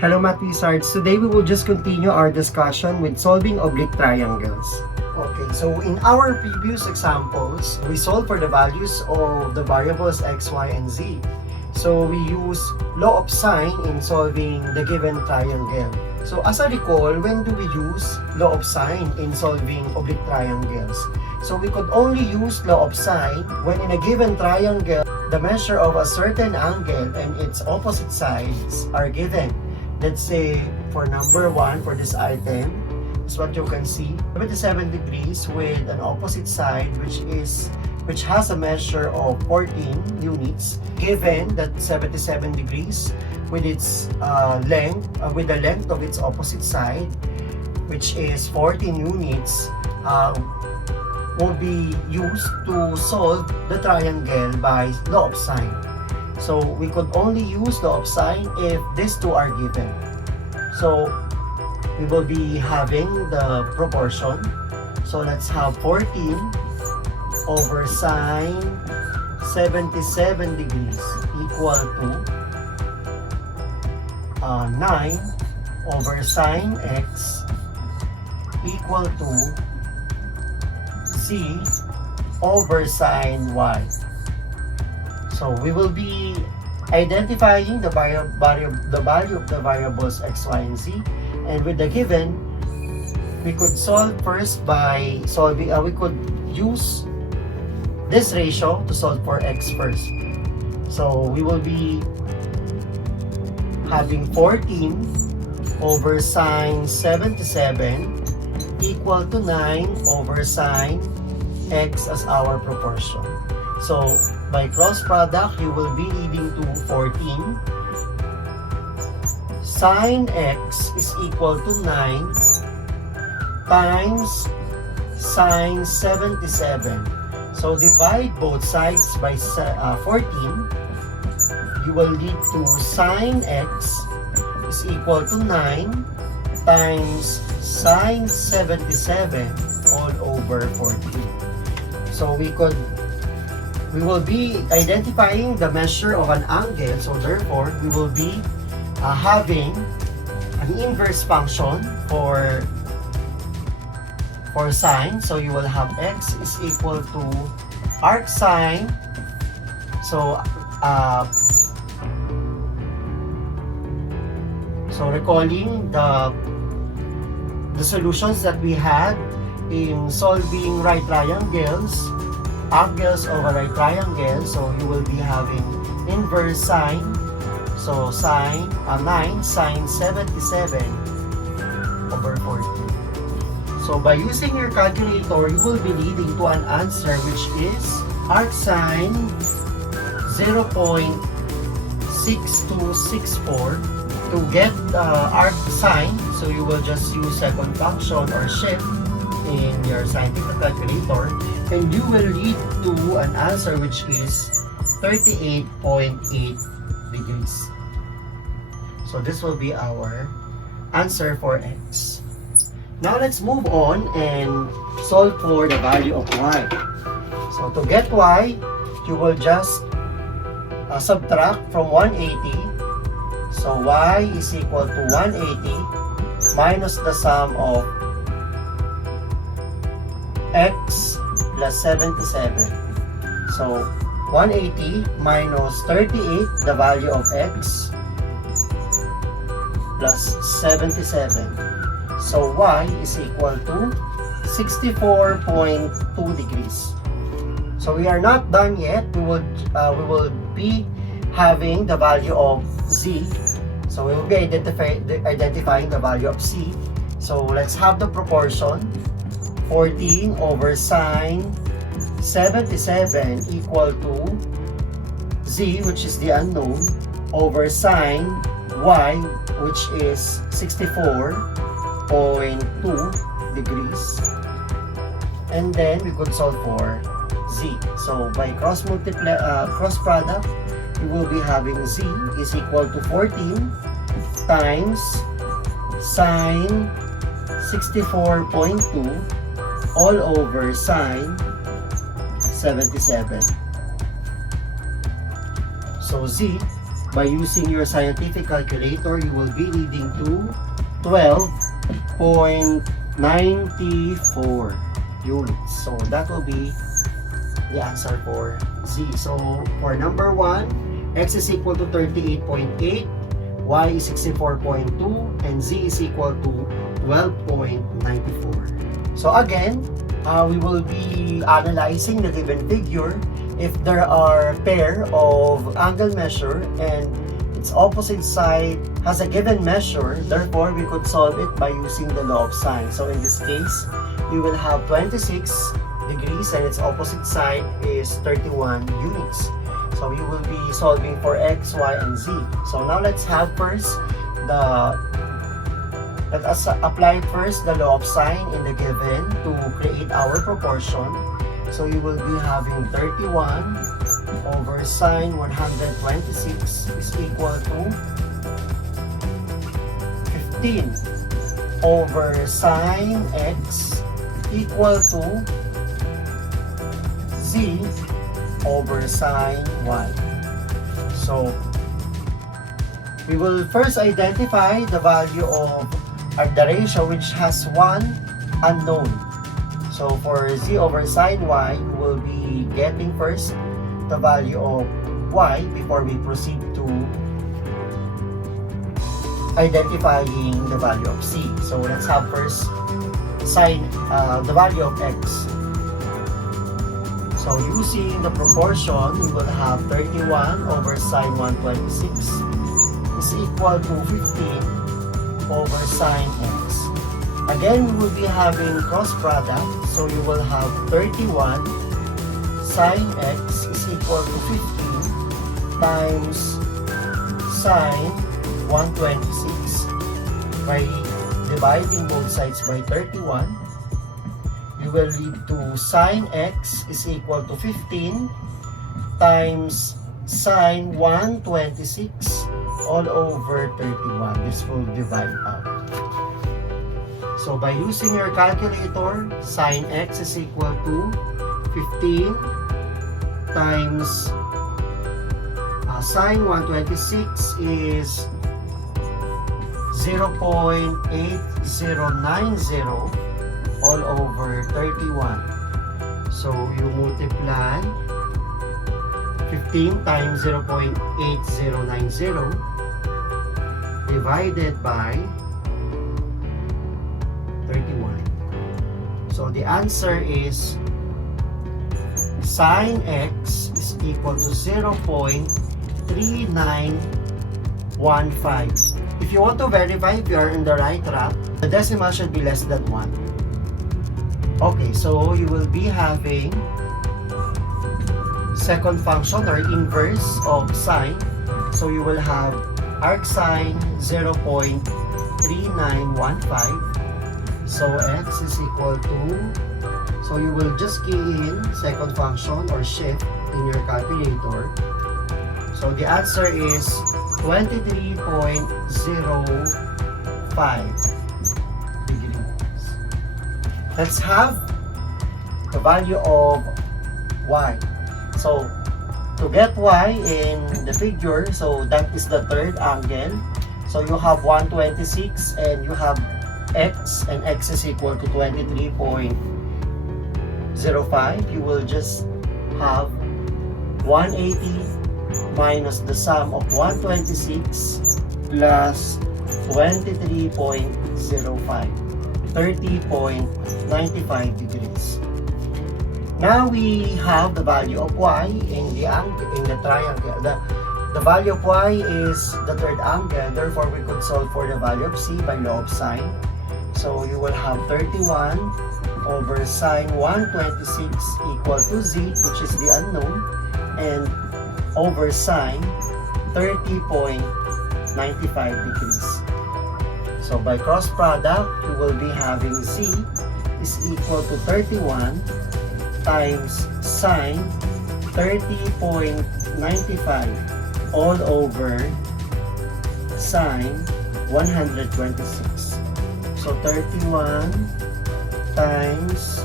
Hello Math Wizards! Today we will just continue our discussion with solving oblique triangles. Okay, so in our previous examples, we solved for the values of the variables x, y, and z. So we use law of sine in solving the given triangle. So as I recall, when do we use law of sine in solving oblique triangles? So we could only use law of sine when in a given triangle, the measure of a certain angle and its opposite sides are given. Let's say for number 1 for this item, is what you can see, 77 degrees with an opposite side which has a measure of 14 units, given that 77 degrees with its with the length of its opposite side, which is 14 units, will be used to solve the triangle by law of sine. So we could only use law of sine if these two are given. So we will be having the proportion. So let's have 14 over sine 77 degrees equal to 9 over sine x equal to z over sine y. So we will be identifying the value of the variables x, y, and z, and with the given, we could solve first by solving. We could use this ratio to solve for x first. So we will be having 14 over sine 77 equal to 9 over sine x as our proportion. So by cross product, you will be leading to 14 sine x is equal to 9 times sine 77. So divide both sides by 14. You will lead to sine x is equal to 9 times sine 77 all over 14. So we will be identifying the measure of an angle. So therefore, we will be having an inverse function for sine. So you will have x is equal to arc sine. So recalling the solutions that we had in solving right triangles, angles of a right triangle, so you will be having inverse sine. So sine 9 sine 77 over 14. So by using your calculator, you will be leading to an answer which is arc sine 0.6264. To get arc sine, so you will just use second function or shift in your scientific calculator, and you will lead to an answer which is 38.8 degrees. So this will be our answer for x. Now let's move on and solve for the value of y. So to get y, you will just subtract from 180. So y is equal to 180 minus the sum of x plus 77. So 180 minus 38, the value of x, plus 77. So y is equal to 64.2 degrees. So we are not done yet. We will be having the value of z. So we will be identifying the value of c. So let's have the proportion. 14 over sine 77 equal to z, which is the unknown, over sine y, which is 64.2 degrees. And then we could solve for z. So by cross product, we will be having z is equal to 14 times sine 64.2 all over sine 77. So z by using your scientific calculator, you will be leading to 12.94 units. So that will be the answer for Z. So for number 1, X is equal to 38.8, Y is 64.2, and Z is equal to 12.94. So again, we will be analyzing the given figure. If there are a pair of angle measure and its opposite side has a given measure, therefore we could solve it by using the law of sine. So in this case, we will have 26 degrees and its opposite side is 31 units. So we will be solving for X, Y, and Z. So now let's have first let us apply first the law of sine in the given to create our proportion. So you will be having 31 over sine 126 is equal to 15 over sine X equal to Z over sine Y. So we will first identify the value of the ratio which has one unknown. So for Z over sine Y, we will be getting first the value of Y before we proceed to identifying the value of Z. So let's have first the value of X. So using the proportion, we will have 31 over sine 126 is equal to 15 over sine X. Again, we will be having cross product. So you will have 31 sine X is equal to 15 times sine 126 by dividing both sides by 31. You will lead to sine X is equal to 15 times sine 126 all over 31. This will divide out. So by using your calculator, sine X is equal to 15 times sine 126 is 0.8090 all over 31. So you multiply 15 times 0.8090 divided by 31. So the answer is sine X is equal to 0.3915. If you want to verify if you are in the right track, the decimal should be less than 1. Okay, so you will be having second function or inverse of sine. So you will have arcsine 0.3915. So X is equal to, so you will just key in second function or shift in your calculator. So the answer is 23.05 degrees. Let's have the value of Y. So to get Y in the figure, so that is the third angle. So you have 126 and you have X, and X is equal to 23.05. You will just have 180 minus the sum of 126 plus 23.05, 30.95 degrees. Now we have the value of Y in the triangle. The value of Y is the third angle, therefore we could solve for the value of C by law of sine. So you will have 31 over sine 126 equal to Z, which is the unknown, and over sine 30.95 degrees. So by cross product, you will be having Z is equal to 31 times sine 30.95 all over sine 126. So 31 times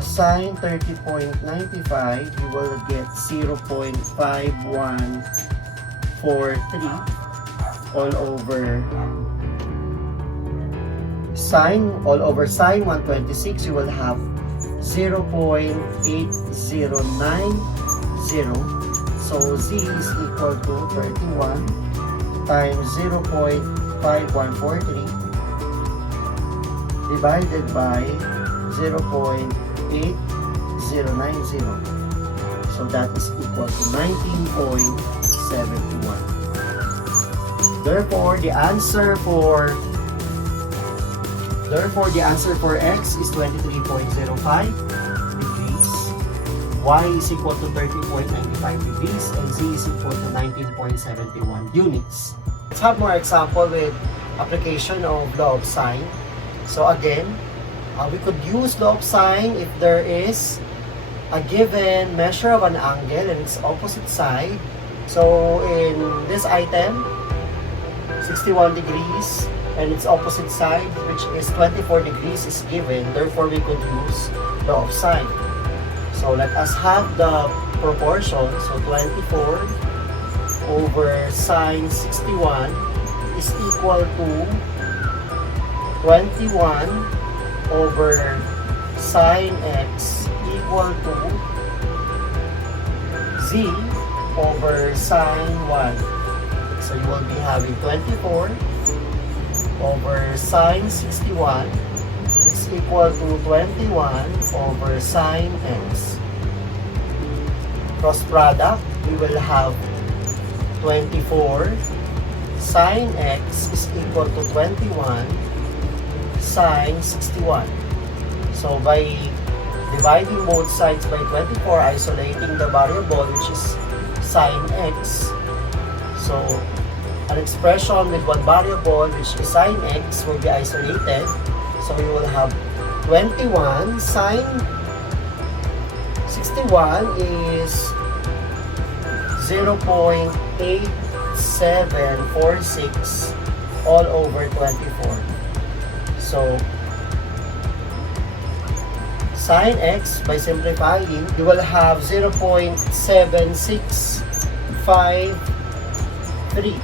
sine 30.95, you will get 0.51 all over sine 126, you will have 0.8090. So z is equal to 31 times 0.5143 divided by 0.8090. So that is equal to 19.71. Therefore, the answer for x is 23.05 degrees, y is equal to 30.95 degrees, and z is equal to 19.71 units. Let's have more example with application of law of sine. So again, we could use law of sine if there is a given measure of an angle and its opposite side. So in this item, 61 degrees and its opposite side, which is 24 degrees, is given. Therefore, we could use law of sine. So let us have the proportion. So 24 over sine 61 is equal to 21 over sine x equal to z over sine 1. So you will be having 24 over sine 61 is equal to 21 over sine x. Cross product, we will have 24 sine x is equal to 21 sine 61. So by dividing both sides by 24, isolating the variable which is sine x, so an expression with one variable which is sine x will be isolated. So we will have 21 sine 61 is 0.8746 all over 24. So sine x, by simplifying, you will have 0.7653.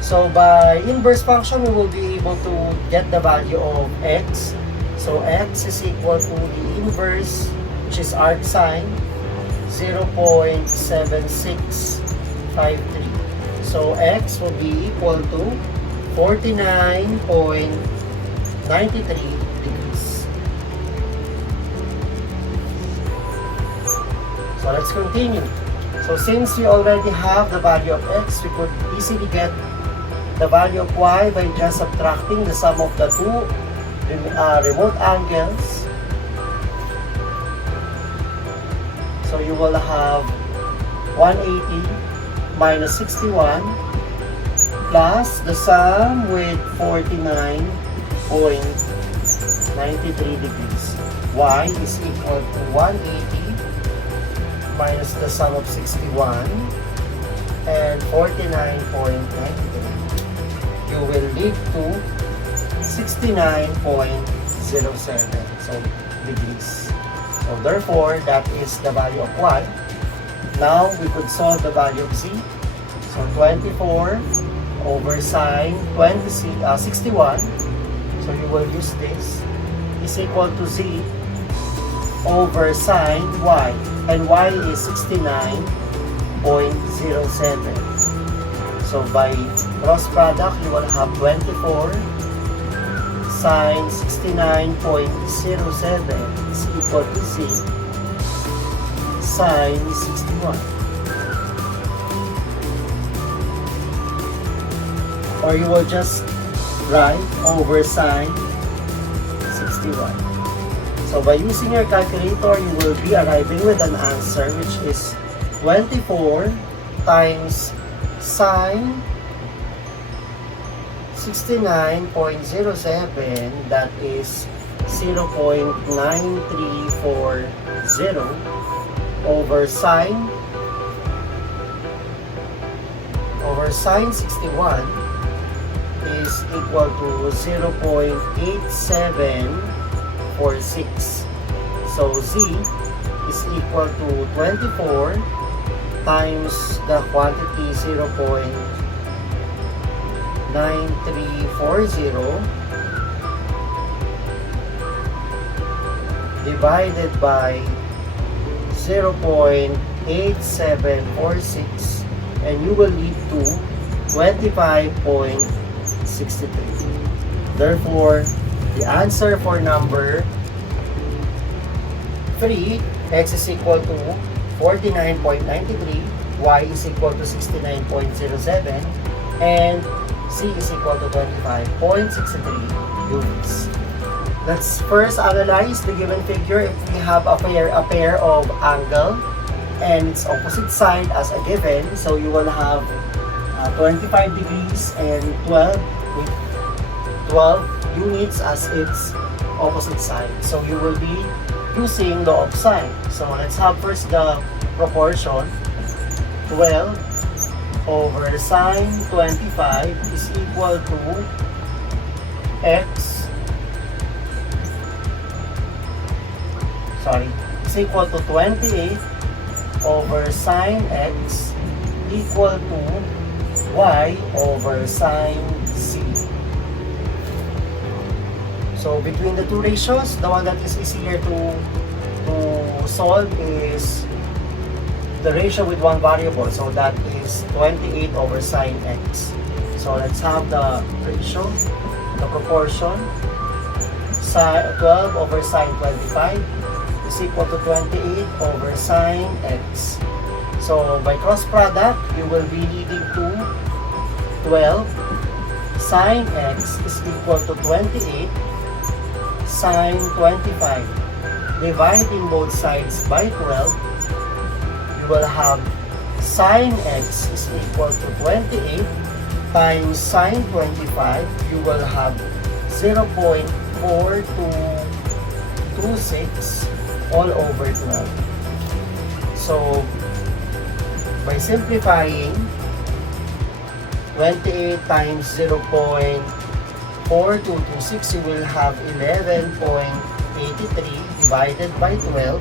So by inverse function, we will be able to get the value of x. So x is equal to the inverse, which is arc sine, 0.7653. So x will be equal to 49.93 degrees. So let's continue. So since we already have the value of x, we could easily get the value of y by just subtracting the sum of the two remote angles. So you will have 180 minus 61 plus the sum with 49.93 degrees. Y is equal to 180 minus the sum of 61 and 49.93. You will lead to 69.07 degrees. So therefore, that is the value of y. Now we could solve the value of z. So 24 over sine 61. So you will use this is equal to z over sine y, and y is 69.07. So by cross product, you will have 24 sine 69.07 is equal to z sine 61. Or you will just write over sine 61. So by using your calculator, you will be arriving with an answer which is 24 times sine 69.07, that is 0.9340 over sine 61 is equal to 0.8746. So z is equal to 24 times the quantity 0.9340 divided by 0.8746, and you will lead to 25.63. Therefore, the answer for number 3, x is equal to 49.93, y is equal to 69.07, and c is equal to 25.63 units. Let's first analyze the given figure. If we have a pair of angle and its opposite side as a given, so you will have 25 degrees and 12 with 12 units as its opposite side. So you will be using law of sine. So let's have first the proportion. 12 over sine 25 is equal to is equal to 28 over sine x equal to y over sine c. So between the two ratios, the one that is easier to solve is the ratio with one variable. So that is 28 over sine x. So let's have the ratio, the proportion. 12 over sine 25 is equal to 28 over sine x. So by cross product, you will be leading to 12 sine x is equal to 28 sine 25. Dividing both sides by 12, you will have sine x is equal to 28 times sine 25. You will have 0.4226 all over 12. So by simplifying, 28 times 0.4226, you will have 11.83 divided by 12.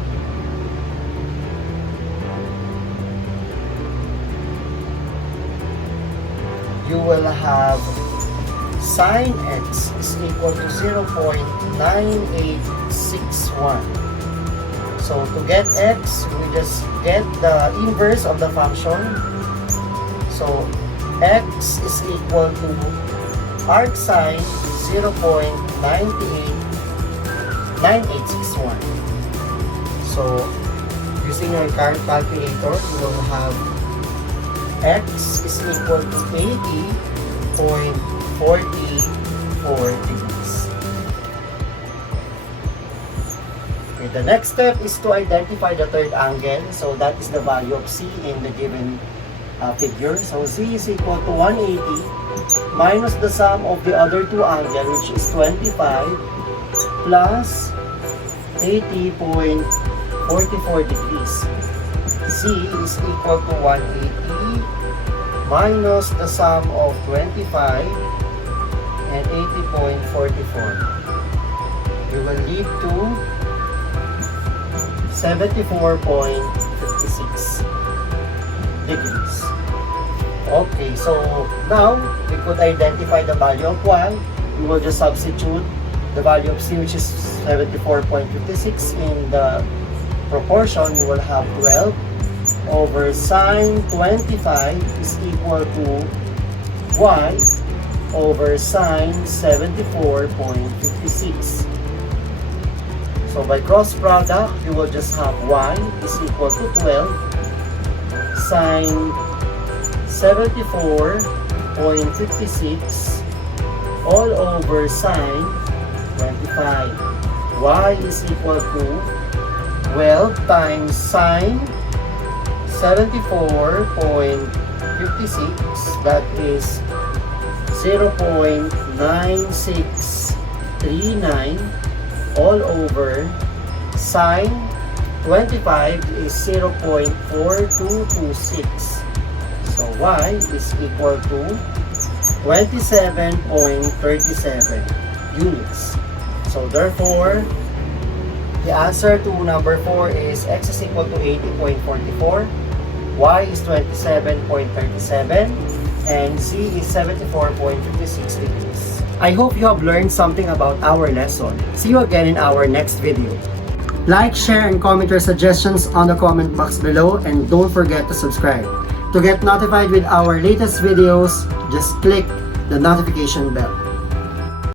You will have sine x is equal to 0.9861. So to get x, we just get the inverse of the function. So x is equal to arc sine 0.9861. So using your current calculator, you will have x is equal to 80.44 degrees. Okay, the next step is to identify the third angle. So that is the value of c in the given figure. So c is equal to 180 minus the sum of the other two angles, which is 25 plus 80.44 degrees. C is equal to 180 minus the sum of 25 and 80.44. You will lead to 74.56 degrees. Okay, so now we could identify the value of y. We will just substitute the value of c, which is 74.56, in the proportion. You will have 12 over sine 25 is equal to y over sine 74.56. So by cross product, you will just have y is equal to 12 sine 74.56 all over sine 25. Y is equal to 12 times sine 74.56, that is 0.9639 all over sine 25 is 0.4226. So y is equal to 27.37 units. So therefore, the answer to number 4 is x is equal to 80.44 Y is 27.37, and Z is 74.56 degrees. I hope you have learned something about our lesson. See you again in our next video. Like, share, and comment your suggestions on the comment box below, and don't forget to subscribe. To get notified with our latest videos, just click the notification bell.